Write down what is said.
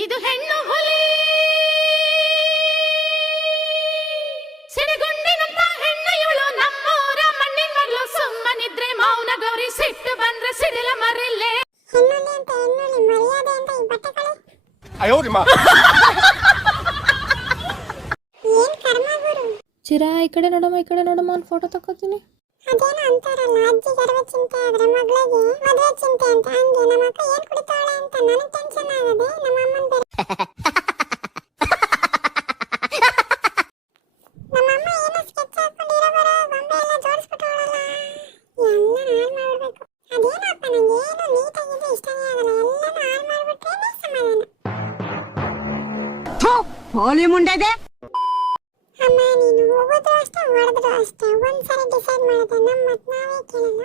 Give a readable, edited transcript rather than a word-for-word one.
ಇದು ಹೆಣ್ಣು ಹುಲಿ ಸಿಡಿಗುಂಡಿನಂತ ಹೆಣ್ಣು ಇವಳು ನಮ್ಮೂರ ಮಣ್ಣಿನ ಮಗಳು ಸುಮ್ಮನಿದ್ರೆ ಮೌನ ಗೌರಿ ಸಿಟ್ಟು ಬಂದ್ರೆ ಸಿಡಿಲ ಮರಿಲ್ಲೇ ಹೆಣ್ಣುಲಿ ಅಂತ ಹೆಣ್ಣುಲಿ ಮರ್ಯಾದೆ ಅಂತ ಈ ಬಟ್ಟೆಗಳು ಅಯ್ಯೋ ನಿಮ್ಮ ಏನ್ ಕರ್ಮ ಗುರು. ಚಿರಾ ಈ ಕಡೆ ನೋಡಮ್ಮ ಒಂದು ಫೋಟೋ ತಕ್ಕೋತೀನಿ. ಅದೇನೋ ಅಂತಾರಲ್ಲ ಅಜ್ಜಿ ಗರ್ವ ಚಿಂತೆ ಆದ್ರೆ ಮಗಳಿಗೆ ಮದುವೆ ಚಿಂತೆ ಅಂತ. ಹಂಗೆ ನಮ್ಮ ಅಕ್ಕ ಏನ್ ಕುಡಿತಾಳೆ ಅಂತ ನನಗೆ ಟೆನ್ಷನ್ ಆಗದೆ ನಮ್ಮ ಅಮ್ಮನ ಬೇರೆ. ನಮ್ಮಮ್ಮ ಏನೋ ಸ್ಕೆಚ್ ಹಾಕೊಂಡಿರೋ ಬರೋ ಗೊಂಬೆ ಎಲ್ಲ ಜೋಡಿಸ್ಬಿಟ್ಟವಳಲ್ಲ, ಎಲ್ಲ ಹಾಳು ಮಾಡ್ಬೇಕು. ಅದೇನಪ್ಪ ನಂಗೆ ಏನು ನೀಟಾಗಿದ್ರೆ ಇಷ್ಟನೇ ಆಗಲ್ಲ, ಎಲ್ಲನೂ ಹಾಳು ಮಾಡ್ಬಿಟ್ರೇನೆ ಸಮಾಧಾನ. ಹೋಲಿ ಮುಂಡೆದೆ ಅಮ್ಮ ನೀನು ಹೋಗೋದು ಅಷ್ಟೇ ಹೊಡೆದ್ರು ಅಷ್ಟೇ, ಒಂದ್ಸರಿ ಡಿಸೈಡ್ ಮಾಡಿದ್ರೆ ನಮ್ಮ ಮತ್ ನಾವೇ ಕೇಳಲ್ಲ.